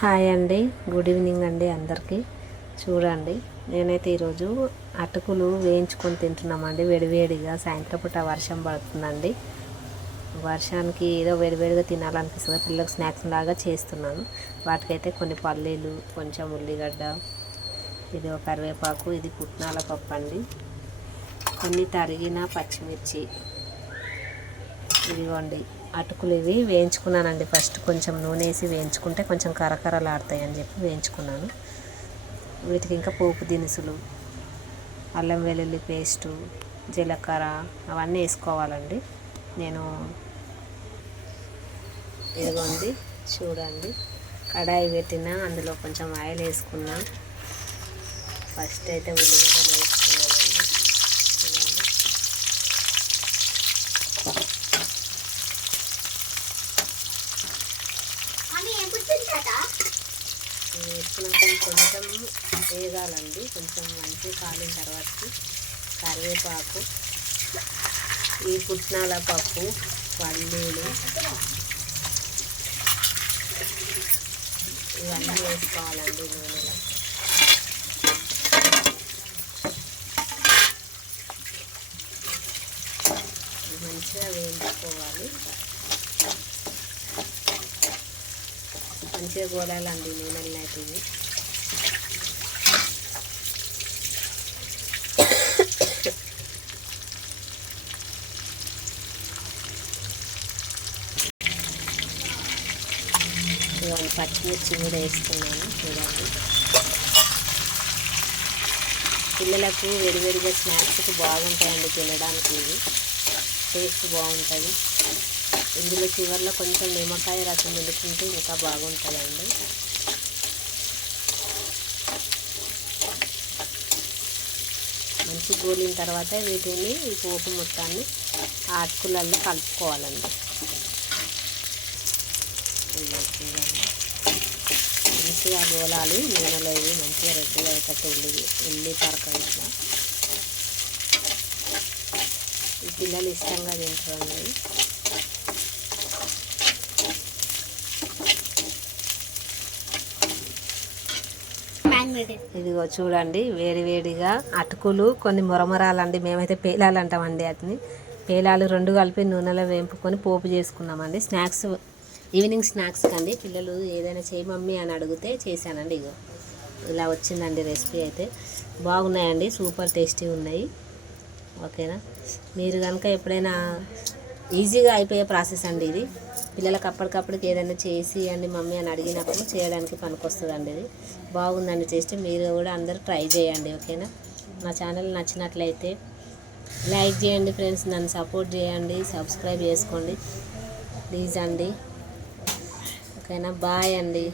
Hi అండి, good evening అండి అందరికీ. చూడండి, నేనైతే ఈరోజు అటుకులు వేయించుకొని తింటున్నామండి వేడివేడిగా. సాయంత్రం పూట వర్షం పడుతుందండి. వర్షానికి ఏదో వేడివేడిగా తినాలనిపిస్తుంది. పిల్లలకు స్నాక్స్ లాగా చేస్తున్నాను. వాటికైతే కొన్ని పల్లీలు, కొంచెం ఉల్లిగడ్డ, ఇది ఒక కరివేపాకు, ఇది పుట్నాల పప్పు అండి, కొన్ని తరిగిన పచ్చిమిర్చి, ఇదిగోండి అటుకులు. ఇవి వేయించుకున్నానండి. ఫస్ట్ కొంచెం నూనె వేసి వేయించుకుంటే కొంచెం కరకరలాడతాయి అని చెప్పి వేయించుకున్నాను. వీటికి ఇంకా పోపు దినుసులు, అల్లం వెల్లుల్లి పేస్టు, జీలకర్ర అవన్నీ వేసుకోవాలండి. నేను ఇదిగోండి చూడండి, కడాయి పెట్టిన, అందులో కొంచెం ఆయిల్ వేసుకున్నా. ఫస్ట్ అయితే ఉల్లిగడ్డలు వేసుకున్నానండి. చూడండి, వేసుకున్నాక కొంచెం వేగాలండి. కొంచెం మంచిగా కాలిన తర్వాతకి కరివేపాకు, ఈ పుట్నాల పప్పు, పల్లీలు ఇవన్నీ వేసుకోవాలండి నూనెలో. మంచిగా వేయించుకోవాలి. మంచిగా గోలాలండి నూనెలు అయితే. ఇవి పచ్చిమిర్చి కూడా వేస్తున్నాను. చూడండి, పిల్లలకు వేడివేడిగా స్నాక్స్కి బాగుంటాయండి తినడానికి. ఇవి టేస్ట్ బాగుంటుంది. ఇందులో చివర్లో కొంచెం నిమ్మకాయ రసం వండుకుంటే ఇంకా బాగుంటుందండి. మంచి గోలిన తర్వాత వీటిని, ఈ పోపు మొత్తాన్ని ఆ అటుకులల్లో కలుపుకోవాలండి. మంచిగా గోలాలి నూనెలో. ఇవి మంచిగా రెడ్డిగా అయ్యేటట్టు ఉల్లి తరక ఇట్లా. ఈ పిల్లలు ఇష్టంగా తింటారండి. ఇదిగో చూడండి, వేడివేడిగా అటుకులు కొన్ని మొరమరాలండి, మేమైతే పేలాలు అంటామండి. వాటిని పేలాలు 2 కలిపి నూనెలో వేంపుకొని పోపు చేసుకున్నామండి. స్నాక్స్, ఈవినింగ్ స్నాక్స్ కండి. పిల్లలు ఏదైనా చేయి మమ్మీ అని అడిగితే చేశానండి. ఇగో ఇలా వచ్చిందండి రెసిపీ. అయితే బాగున్నాయండి, సూపర్ టేస్టీ ఉన్నాయి. ఓకేనా, మీరు కనుక ఎప్పుడైనా, ఈజీగా అయిపోయే ప్రాసెస్ అండి ఇది. పిల్లలకు అప్పటికప్పటికి ఏదైనా చేసి అండి మమ్మీ అని అడిగినప్పుడు చేయడానికి పనికొస్తుందండి. ఇది బాగుందండి టేస్ట్. మీరు కూడా అందరూ ట్రై చేయండి. ఓకేనా, నా ఛానల్ నచ్చినట్లయితే లైక్ చేయండి ఫ్రెండ్స్, నన్ను సపోర్ట్ చేయండి, సబ్స్క్రైబ్ చేసుకోండి ప్లీజ్ అండి. ఓకేనా, బాయ్ అండి.